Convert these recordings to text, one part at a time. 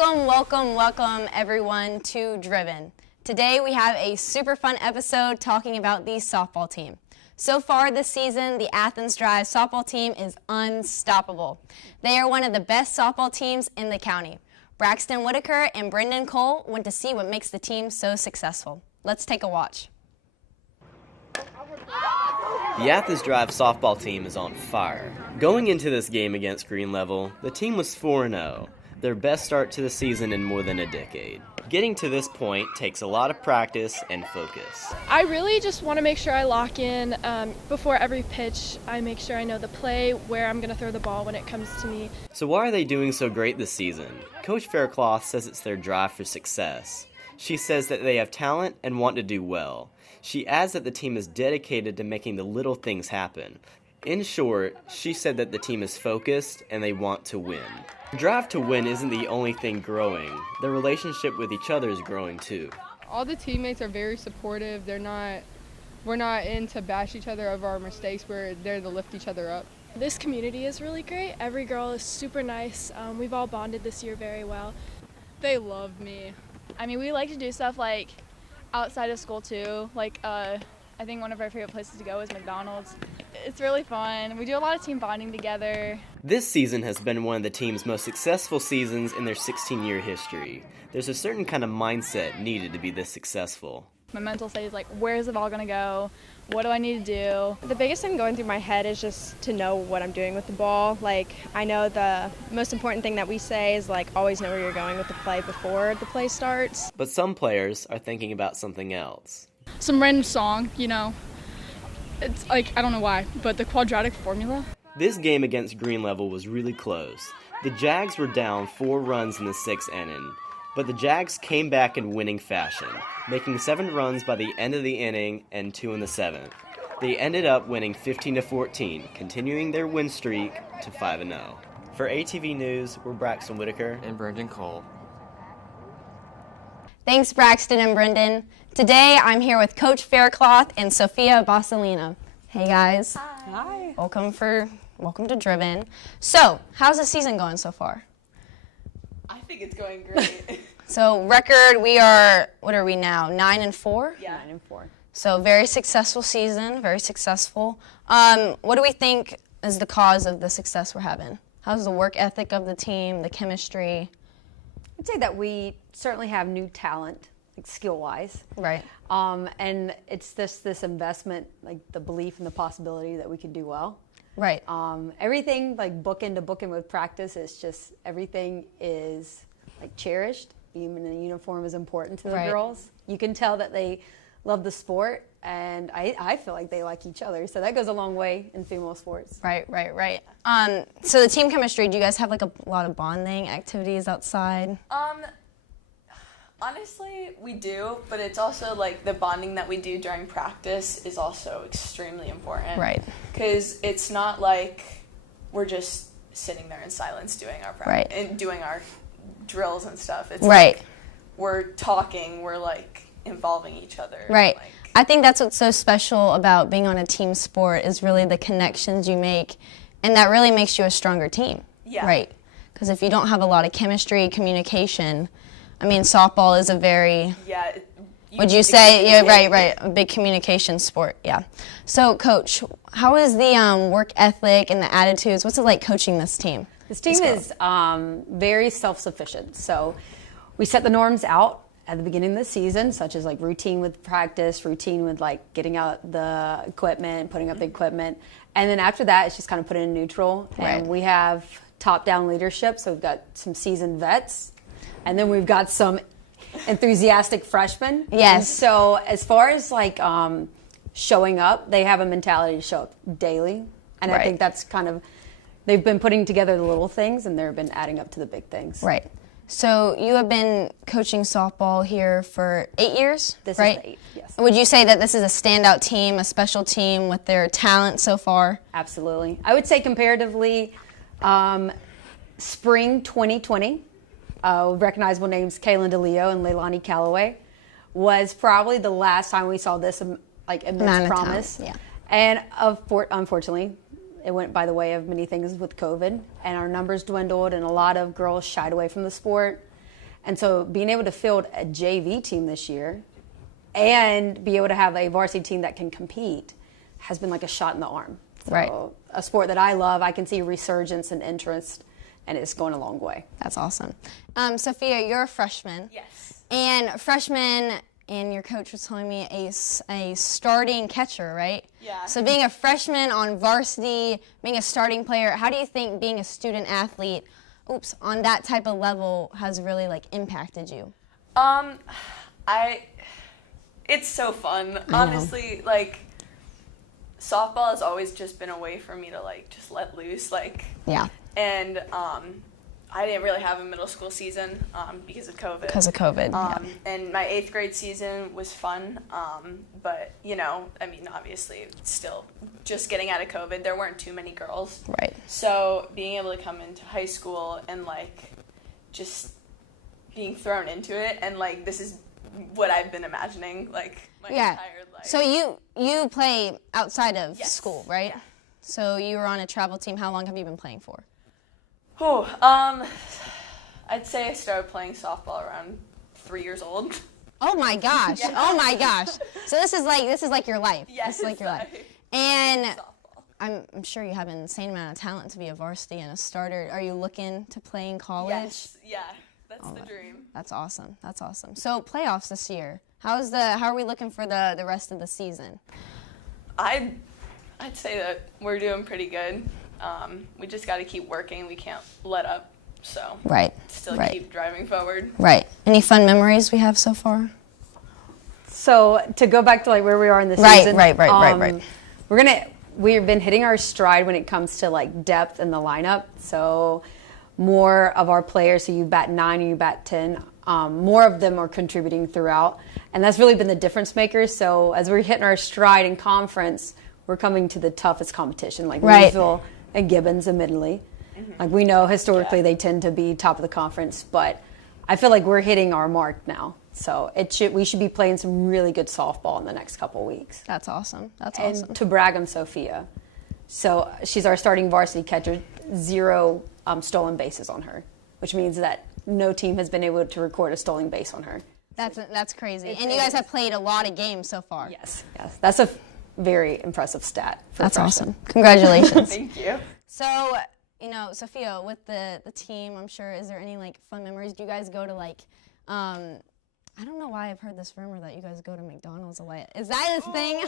Welcome everyone to Driven. Today we have a super fun episode talking about the softball team. So far this season, the Athens Drive softball team is unstoppable. They are one of the best softball teams in the county. Braxton, Whitaker, and Brendan Cole went to see what makes the team so successful. Let's take a watch. The Athens Drive softball team is on fire. Going into this game against Green Level, the team was 4-0, their best start to the season in more than a decade. Getting to this point takes a lot of practice and focus. I really just want to make sure I lock in before every pitch. I make sure I know the play, where I'm going to throw the ball when it comes to me. So why are they doing so great this season? Coach Faircloth says it's their drive for success. She says that they have talent and want to do well. She adds that the team is dedicated to making the little things happen. In short, she said that the team is focused and they want to win. The drive to win isn't the only thing growing. Their relationship with each other is growing too. All the teammates are very supportive. We're not in to bash each other over our mistakes. We're there to lift each other up. This community is really great. Every girl is super nice. We've all bonded this year very well. They love me. I mean, we like to do stuff like outside of school too. Like I think one of our favorite places to go is McDonald's. It's really fun. We do a lot of team bonding together. This season has been one of the team's most successful seasons in their 16-year history. There's a certain kind of mindset needed to be this successful. My mental state is like, where is the ball going to go? What do I need to do? The biggest thing going through my head is just to know what I'm doing with the ball. Like, I know the most important thing that we say is, like, always know where you're going with the play before the play starts. But some players are thinking about something else. Some random song, you know. It's like, I don't know why, but the quadratic formula. This game against Green Level was really close. The Jags were down 4 runs in the 6th inning, but the Jags came back in winning fashion, making 7 runs by the end of the inning and 2 in the 7th. They ended up winning 15-14, continuing their win streak to 5-0. For ATV News, we're Braxton, Whitaker, and Brendan Cole. Thanks, Braxton and Brendan. Today I'm here with Coach Faircloth and Sophia Bossolina. Hey guys. Hi. Welcome to Driven. So, how's the season going so far? I think it's going great. So record, what are we now, 9-4? Yeah. 9-4. So very successful season, very successful. What do we think is the cause of the success we're having? How's the work ethic of the team, the chemistry? I'd say that we certainly have new talent, like skill-wise. Right. And it's this investment, like the belief in the possibility that we can do well. Right. Everything like bookend to bookend with practice is just, everything is like cherished. Even the uniform is important to the girls. You can tell that they love the sport, and I feel like they like each other. So that goes a long way in female sports. Right. So the team chemistry, do you guys have like a lot of bonding activities outside? Honestly, we do, but it's also like the bonding that we do during practice is also extremely important. Right. Because it's not like we're just sitting there in silence doing our practice and doing our drills and stuff. It's like we're talking, we're like involving each other. Right. Like, I think that's what's so special about being on a team sport is really the connections you make, and that really makes you a stronger team. Yeah. Right. Because if you don't have a lot of chemistry, communication, I mean, softball is a very, would you say, right, a big communication sport, yeah. So, Coach, how is the work ethic and the attitudes, what's it like coaching this team? This team is very self-sufficient. So we set the norms out at the beginning of the season, such as like routine with practice, routine with like getting out the equipment, putting up the equipment. And then after that, it's just kind of put in neutral. And we have top-down leadership, so we've got some seasoned vets. And then we've got some enthusiastic freshmen. Yes. And so as far as like showing up, they have a mentality to show up daily. And I think that's kind of, they've been putting together the little things and they've been adding up to the big things. Right. So you have been coaching softball here for 8 years, This right? is the 8th, yes. Would you say that this is a standout team, a special team with their talent so far? Absolutely. I would say comparatively, spring 2020, recognizable names Kaylin DeLeo and Leilani Calloway, was probably the last time we saw this like immense promise. Yeah. And unfortunately, it went by the way of many things with COVID, and our numbers dwindled, and a lot of girls shied away from the sport. And so being able to field a JV team this year and be able to have a varsity team that can compete has been like a shot in the arm. So Right. a sport that I love, I can see resurgence and interest, and it's going a long way. That's awesome. Sophia, you're a freshman. Yes. And freshman, and your coach was telling me a starting catcher, right? Yeah. So being a freshman on varsity, being a starting player, how do you think being a student athlete, on that type of level has really like impacted you? It's so fun. Honestly, like, softball has always just been a way for me to, like, just let loose, like. Yeah. And I didn't really have a middle school season because of COVID. Because of COVID, yeah. And my 8th grade season was fun, but, you know, I mean, obviously, still just getting out of COVID, there weren't too many girls. Right. So being able to come into high school and, like, just being thrown into it, and, like, this is what I've been imagining, like, my entire life. So you play outside of Yes. school, right? Yeah. So you were on a travel team. How long have you been playing for? Oh, I'd say I started playing softball around 3 years old. Oh my gosh! Yeah. Oh my gosh! So this is like your life. Yes, This is like your life. like And softball. I'm sure you have an insane amount of talent to be a varsity and a starter. Are you looking to play in college? Yes, yeah, that's the dream. That's awesome. That's awesome. So playoffs this year. How are we looking for the rest of the season? I'd say that we're doing pretty good. We just got to keep working. We can't let up. So Right. still right. keep driving forward. Right. Any fun memories we have so far? So to go back to like where we are in the Right, season, right. We've been hitting our stride when it comes to like depth in the lineup. So more of our players, so you bat 9 and you bat 10, more of them are contributing throughout, and that's really been the difference maker. So as we're hitting our stride in conference, we're coming to the toughest competition, like Right. Louisville and Gibbons, admittedly. Like we know historically they tend to be top of the conference, but I feel like we're hitting our mark now. So we should be playing some really good softball in the next couple weeks. That's awesome. That's And awesome. to brag on Sophia, so she's our starting varsity catcher, 0 stolen bases on her, which means that no team has been able to record a stolen base on her. That's crazy. And you guys have played a lot of games so far. Yes, that's a very impressive stat. That's awesome. Congratulations. Thank you. So, Sophia, with the team, I'm sure, is there any like fun memories? Do you guys go to like, I don't know why I've heard this rumor that you guys go to McDonald's a lot. Is that a thing?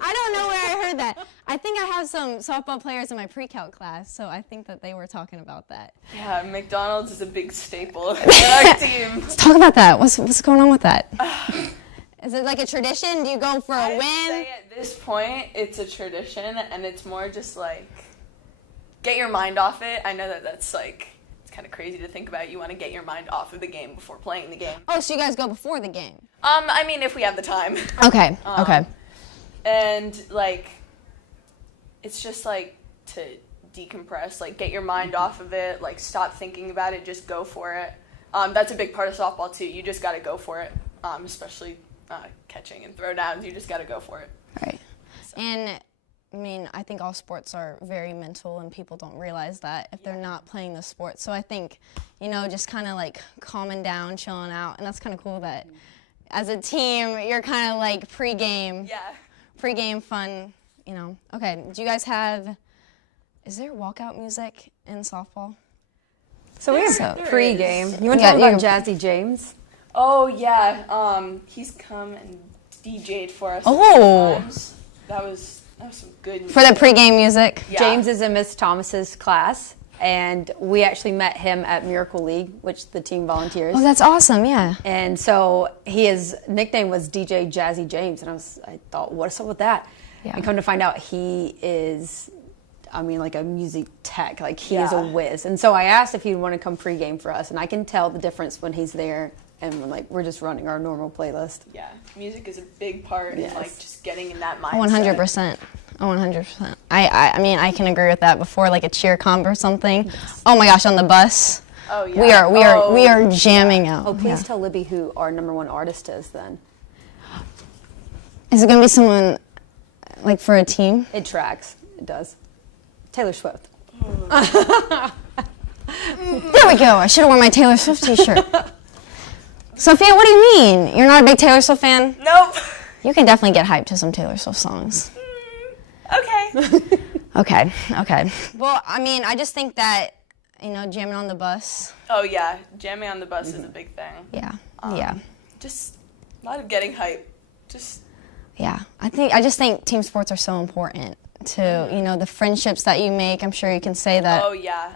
I don't know where I heard that. I think I have some softball players in my pre-calc class, so I think that they were talking about that. Yeah, McDonald's is a big staple in our team. Let's talk about that. What's going on with that? Is it like a tradition? Do you go for a I'd win? say at this point, it's a tradition, and it's more just like, get your mind off it. I know that that's like, it's kind of crazy to think about. You want to get your mind off of the game before playing the game. Oh, so you guys go before the game? I mean, if we have the time. Okay, okay. And like, it's just like to decompress, like get your mind off of it, like stop thinking about it, just go for it. That's a big part of softball too. You just got to go for it, especially catching and throwdowns. You just got to go for it. Right. And I mean, I think all sports are very mental, and people don't realize that if they're not playing the sport. So I think, just kind of like calming down, chilling out, and that's kind of cool that as a team, you're kind of like pre-game. Yeah. Pre-game fun, Okay, do you guys is there walkout music in softball? So we have There pre-game. is. You want to Yeah, talk you about can- Jazzy James? Oh yeah. He's come and DJ'd for us. Oh. A few times. That was some good music. For the pre-game music? Yeah. James is in Miss Thomas's class, and we actually met him at Miracle League, which the team volunteers. Oh, that's awesome, yeah. And so his nickname was DJ Jazzy James, and I thought, what's up with that? Yeah. And come to find out, he is, like a music tech, like he is a whiz. And so I asked if he'd want to come pregame for us, and I can tell the difference when he's there, and we're just running our normal playlist. Yeah, music is a big part in like just getting in that mindset. 100%. 100%. I mean, I can agree with that. Before like a cheer comp or something. Yes. Oh my gosh, on the bus. Oh yeah. We are jamming out. Oh, please tell Libby who our #1 artist is then. Is it going to be someone like for a team? It tracks. It does. Taylor Swift. There we go. I should have worn my Taylor Swift t-shirt. Sophia, what do you mean? You're not a big Taylor Swift fan? Nope. You can definitely get hyped to some Taylor Swift songs. Okay. Okay. Well, I mean, I just think that, jamming on the bus. Oh yeah, jamming on the bus is a big thing. Yeah. Just a lot of getting hype. Yeah. I just think team sports are so important to, the friendships that you make. I'm sure you can say that. Oh yeah.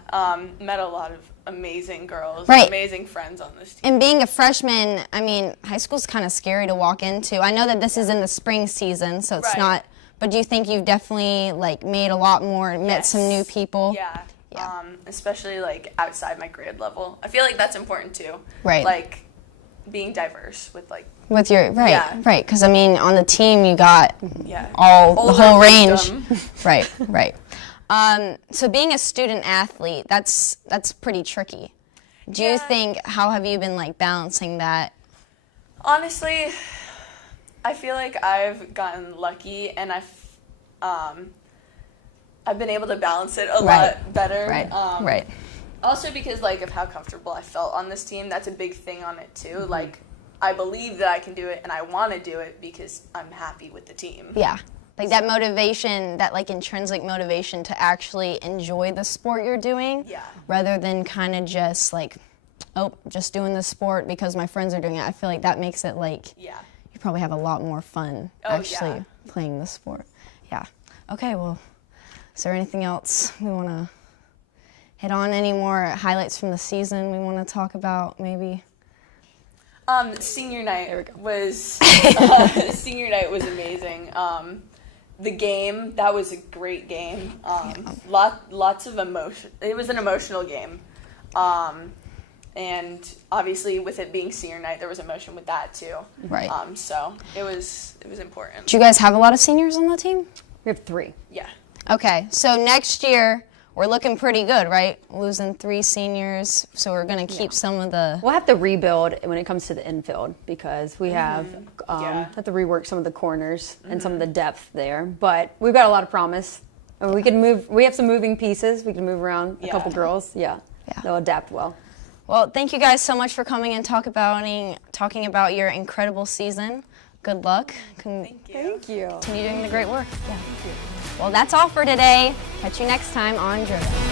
Met a lot of amazing girls, Right. amazing friends on this team. And being a freshman, I mean, high school's kind of scary to walk into. I know that this is in the spring season, so it's Right. not, but do you think you've definitely, made a lot more, met Yes. some new people? Yeah. Yeah. Especially, outside my grade level. I feel like that's important, too. Right. Being diverse with, With your, right, Yeah. right, because, I mean, on the team you got yeah. the Older whole range. wisdom. Right. So being a student athlete, that's pretty tricky. Do you think, how have you been, balancing that? Honestly, I feel like I've gotten lucky, and I've been able to balance it a lot better. Right. Also because, of how comfortable I felt on this team. That's a big thing on it, too. I believe that I can do it, and I want to do it because I'm happy with the team. Yeah. That motivation, that intrinsic motivation to actually enjoy the sport you're doing. Yeah. Rather than kind of just just doing the sport because my friends are doing it. I feel like that makes it Yeah. you probably have a lot more fun actually playing the sport. Yeah. Okay, well, is there anything else we want to hit on? Any more highlights from the season we want to talk about maybe? Senior night was amazing. The game, that was a great game. Lots of emotion. It was an emotional game. And obviously with it being senior night, there was emotion with that too. Right. So it was important. Do you guys have a lot of seniors on the team? We have 3. Yeah. Okay, so next year we're looking pretty good, right? Losing 3 seniors, so we're going to keep some of the... We'll have to rebuild when it comes to the infield because we have to rework some of the corners and some of the depth there. But we've got a lot of promise. I mean, we can move. We have some moving pieces. We can move around a couple girls. Yeah. They'll adapt well. Well, thank you guys so much for coming and talking about your incredible season. Good luck. Thank you. Thank you. Continue doing the great work. Yeah. Thank you. Well, that's all for today. Catch you next time on Driven.